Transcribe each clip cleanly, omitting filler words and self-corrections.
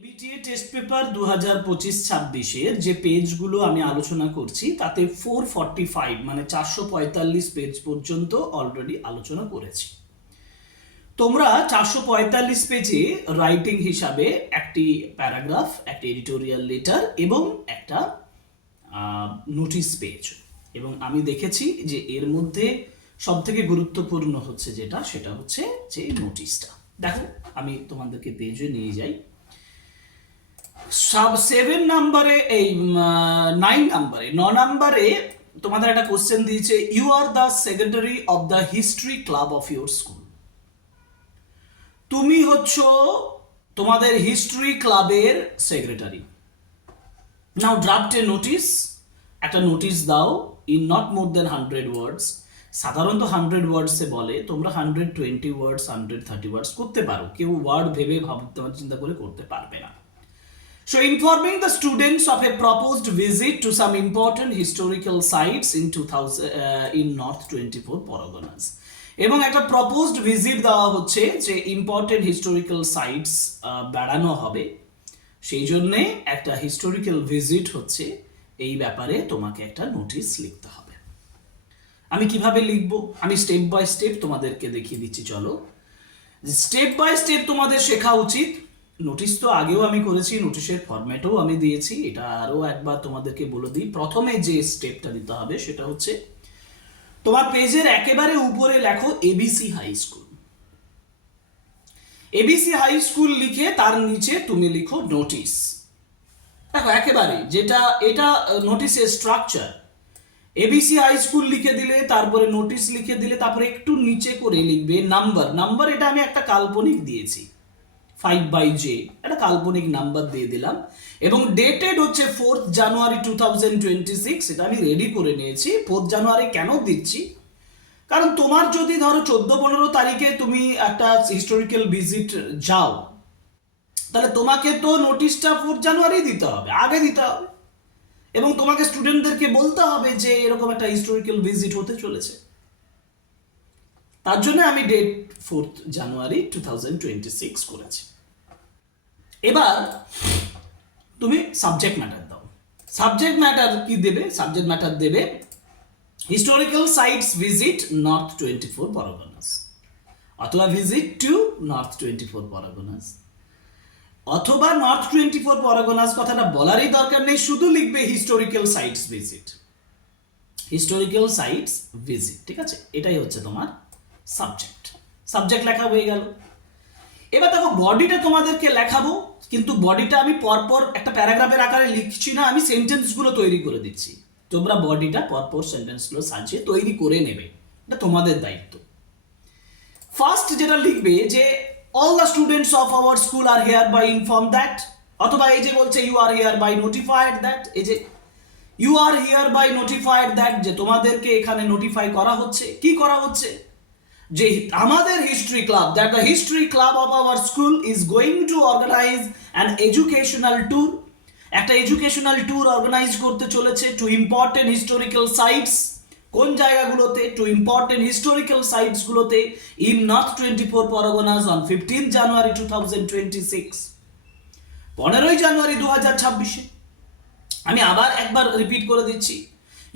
ABTA test paper 2025-26-এর যে পেজগুলো আমি আলোচনা করছি তাতে 445 মানে 445 পেজ পর্যন্ত অলরেডি আলোচনা করেছি। তোমরা 445 পেজে রাইটিং হিসাবে একটি প্যারাগ্রাফ, একটি এডিটোরিয়াল লেটার এবং একটা নোটিশ পেয়েছো, এবং আমি দেখেছি যে এর মধ্যে সবথেকে গুরুত্বপূর্ণ হচ্ছে সেটা হচ্ছে যে নোটিশটা। দেখো, আমি তোমাদেরকে পেজে নিয়ে যাই। 7 নাম্বারে, এই 9 নাম্বারে, 9 নাম্বারে তোমাদের একটা কোশ্চেন দিয়েছে, you are the secretary of the history club of your school. তুমি হচ্ছ তোমাদের হিস্ট্রি ক্লাবের secretary. Now draft a notice, একটা নোটিস দাও in not more than 100 words. সাধারণত 100 ওয়ার্ডসে বলে, তোমরা 120 ওয়ার্ডস, 130 ওয়ার্ডস করতে পারো, কেউ ওয়ার্ড ভেবে ভাবতে চিন্তা করে করতে পারবে না। So, informing the students of a proposed visit to some important historical sites in 2000 in North 24 Parganas. এবং একটা প্রপোজড ভিজিট দেওয়া হচ্ছে যে ইম্পর্টেন্ট হিস্টোরিক্যাল সাইটস বেড়ানো হবে, সেই জন্যে একটা হিস্টোরিক্যাল ভিজিট হচ্ছে, এই ব্যাপারে তোমাকে একটা নোটিশ লিখতে হবে। আমি কিভাবে লিখবো, আমি স্টেপ বাই স্টেপ তোমাদেরকে দেখিয়ে দিচ্ছি। চলো, স্টেপ বাই স্টেপ তোমাদের শেখা উচিত। নোটিশ তো আগেও আমি করেছি, নোটিশের ফরম্যাটও আমি দিয়েছি, এটা আরও একবার তোমাদেরকে বলে দিই। প্রথমে যে স্টেপটা দিতে হবে সেটা হচ্ছে, তোমার পেজের একেবারে উপরে লেখো ABC high school. ABC high school লিখে তার নিচে তুমি লিখো নোটিশ। দেখো, একেবারে এটা নোটিশের স্ট্রাকচার। এবিসি হাই স্কুল লিখে দিলে, তারপরে নোটিশ লিখে দিলে, তারপরে একটু নিচে করে লিখবে নাম্বার। এটা আমি একটা কাল্পনিক দিয়েছি, 5/j, একটা কাল্পনিক নাম্বার দিয়ে দিলাম, এবং ডেটেড হচ্ছে 4th জানুয়ারি 2026। এটা আমি রেডি করে নিয়েছি। 4th জানুয়ারি কেন দিচ্ছি, কারণ তোমার যদি ধরো 14-15 তারিখে তুমি একটা হিস্টোরিক্যাল ভিজিট যাও, তাহলে তোমাকে তো নোটিশটা 4th জানুয়ারি দিতে হবে, আগে দিতে হবে, এবং তোমাকে স্টুডেন্টদেরকে বলতে হবে যে এরকম একটা হিস্টোরিক্যাল ভিজিট হতে চলেছে। তার জন্য আমি ডেট 4th জানুয়ারি 2026 করেছি। এবার তুমি সাবজেক্ট ম্যাটার দাও। সাবজেক্ট ম্যাটার কি দেবে? সাবজেক্ট ম্যাটার দেবে historical sites visit north 24 Parganas, অথবা ভিজিট টু নর্থ 24 পরগনাস, অথবা নর্থ 24 পরগনাস কথাটা বলারই দরকার নেই, শুধু লিখবে historical sites visit. Historical sites visit, ঠিক আছে? এটাই হচ্ছে তোমার সাবজেক্ট লেখা হয়ে গেল। এবার দেখো, বডিটা তোমাদেরকে লেখাবো, কিন্তু বডিটা আমি পরপর একটা প্যারাগ্রাফের আকারে লিখছি না, আমি সেন্টেন্সগুলো তৈরি করে দিচ্ছি। তোমরা বডিটা পরপর সেন্টেন্সগুলো সাজিয়ে তৈরি করে নেবে, এটা তোমাদের দায়িত্ব। ফার্স্ট যেটা লিখবে যে all the students of our school are hereby inform that, অথবা এই যে বলছে you are hereby notified that, এই যে you are hereby notified that, যে তোমাদেরকে এখানে নোটিফাই করা হচ্ছে। কি করা হচ্ছে? যে আমাদের history club, that the history club of our school is going to organise an educational tour, একটা এডুকেশনাল ট্যুর অর্গানাইজ করতে চলেছে টু ইম্পর্টেন্ট হিস্টোরিক্যাল সাইটস। কোন জায়গাগুলোতে? টু ইম্পর্টেন্ট হিস্টোরিক্যাল সাইটসগুলোতে in north 24 Parganas on 15 January 2026, 15 January 2026। আমি আবার একবার repeat করে দিচ্ছি,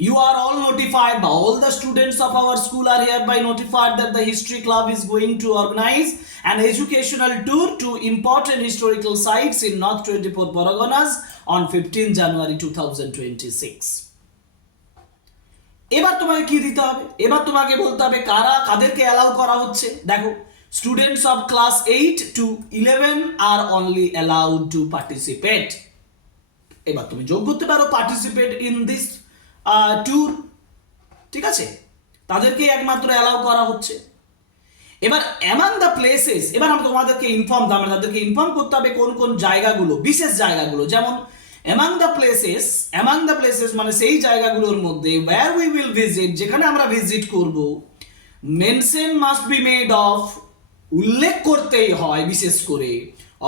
you are all notified, all the students of our school are hereby notified that the history club is going to organize an educational tour to important historical sites in North 24 Parganas on 15 January 2026. এবার তোমাকে কি দিতে হবে? এবার তোমাকে বলতে হবে কাদেরকে অ্যালাউ করা হচ্ছে। দেখো, students of class 8 to 11 are only allowed to participate. এবার তুমি যোগ করতে পারো পার্টিসিপেট ইন দিস ট্যুর, ঠিক আছে? তাদেরকে একমাত্র অ্যালাউ করা হচ্ছে। এবার অ্যামাং দ্য প্লেসেস, এবার আমি তোমাদেরকে তাদেরকে ইনফর্ম করতে হবে কোন কোন জায়গাগুলো, বিশেষ জায়গাগুলো, যেমন অ্যামাং দ্য প্লেসেস মানে সেই জায়গাগুলোর মধ্যে where we will visit, যেখানে আমরা ভিজিট করব, mention must be made of, উল্লেখ করতেই হয় বিশেষ করে,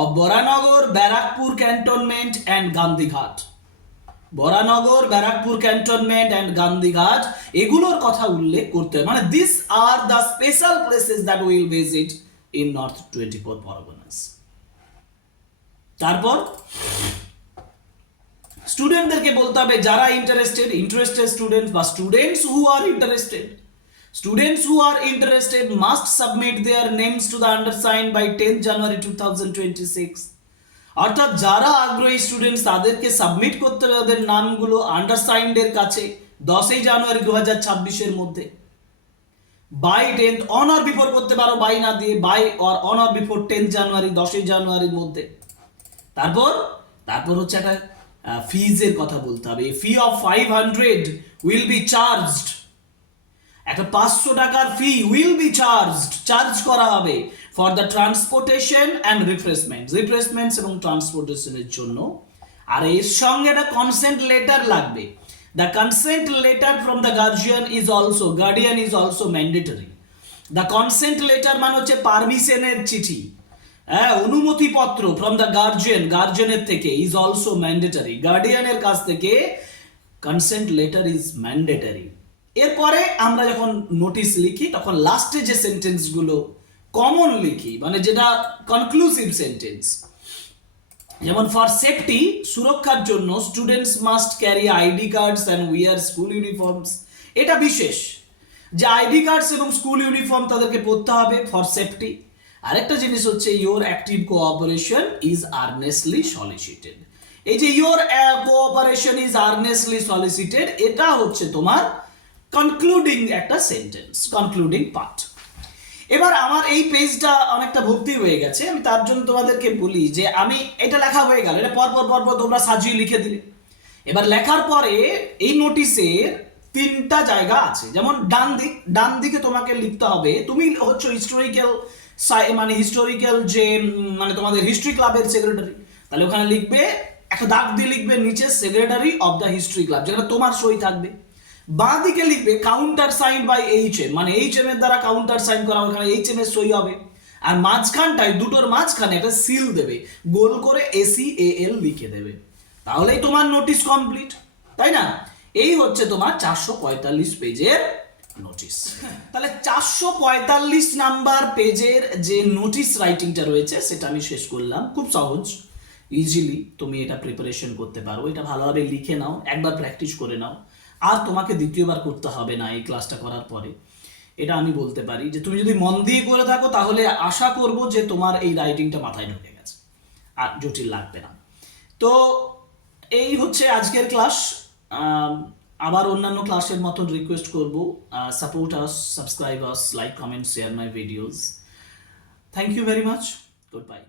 of Baranagar, Barrackpore cantonment and Gandhighat. Baranagar, Barrackpore cantonment and Gandhighat, এগুলোর কথা উল্লেখ করতে হবে। মানে this are the special places that will visit in north 24 Parganas. তারপর স্টুডেন্টদেরকে বলতে হবে যারা ইন্টারেস্টেড স্টুডেন্টস বা students who are interested must submit their names to the undersign by 10 January 2026। অর্থাৎ যারা আগ্রহী স্টুডেন্টস তাদেরকে সাবমিট করতে হবে ওদের নামগুলো আন্ডারসাইন্ডের কাছে 10 জানুয়ারি 2026 মধ্যে। বাই 10 অন অর বিফোর করতে পারো, বাই না দিয়ে, by or on or before 10 January 10 জানুয়ারির মধ্যে। তারপর হচ্ছে একটা ফিজের কথা বলতে হবে। Fee of 500 will be charged. একটা 500 টাকার ফি উইল বি চার্জ করা হবে for the transportation and refreshments এবং ট্রান্সপোর্টেশনের জন্য। আর এর সঙ্গে একটা কনসেন্ট লেটার লাগবে। The consent letter from the guardian is also mandatory. The consent letter মানে হচ্ছে পারমিশনের চিঠি, হ্যাঁ, অনুমতিপত্র ফ্রম দ্য গার্জিয়ানের থেকে ইজ অলসো ম্যান্ডেটরি। গার্ডিয়ানের কাছ থেকে কনসেন্ট লেটার ইজ ম্যান্ডেটরি। এরপরে আমরা যখন নোটিশ লিখি তখন লাস্টে যে সেন্টেন্সগুলো কমন লিখি, মানে যেটা কনক্লুসিভ সেন্টেন্স, যেমন ফর সেফটি, সুরক্ষার জন্য students must carry ID cards and wear school uniforms. এটা বিশেষ যে আইডি কার্ডস এবং স্কুল ইউনিফর্ম তাদেরকে পরতে হবে ফর সেফটি। আরেকটা জিনিস হচ্ছে your active cooperation is earnestly solicited. এই যে your cooperation is earnestly solicited, এটা হচ্ছে তোমার কনক্লুডিং একটা সেন্টেন্স, কনক্লুডিং পার্ট। এবার আমার এই পেজটা অনেকটা ভর্তি হয়ে গেছে, আমি তার জন্য তোমাদেরকে বলি যে আমি এটা লেখা হয়ে গেল, এটা পরপর তোমরা সাজিয়ে লিখে দিলে। এবার লেখার পরে এই নোটিশের 3টা জায়গা আছে, যেমন ডান দিকে তোমাকে লিখতে হবে, তুমি হচ্ছে হিস্টোরিক্যাল যে মানে তোমাদের হিস্ট্রি ক্লাবের সেক্রেটারি, তাহলে ওখানে লিখবে, একটা দাগ দিয়ে লিখবে নিচে secretary of the history club, যেখানে তোমার সই থাকবে। বাঁ দিকে লিখবে কাউন্টার সাইন বাই এইচএম, মানে এইচএম এর দ্বারা কাউন্টার সাইন করা, ওখানে এইচএম এর সই হবে। আর মাঝখানটায় দুটোর মাঝখানে একটা সিল দেবে, গোল করে ACAL লিখে দেবে, তাহলেই তোমার নোটিশ কমপ্লিট, তাই না? এই হচ্ছে তোমার 445 পেজের নোটিশ। তাহলে 445 নাম্বার পেজের যে নোটিশ রাইটিংটা রয়েছে সেটা আমি শেষ করলাম। খুব সহজ, ইজিলি তুমি এটা প্রিপারেশন করতে পারো। এটা ভালোভাবে লিখে নাও, একবার প্র্যাকটিস করে নাও, আর তোমাকে দ্বিতীয়বার করতে হবে না এই ক্লাসটা করার পরে। এটা আমি বলতে পারি যে তুমি যদি মন দিয়ে করে থাকো তাহলে আশা করব যে তোমার এই রাইটিংটা মাথায় ঢুকে গেছে আর জটিল লাগবে না। তো এই হচ্ছে আজকের ক্লাস। আবার অন্যান্য ক্লাসের মতন রিকোয়েস্ট করব, support us, subscribe us, like, comment, share my videos. Thank you very much, good bye.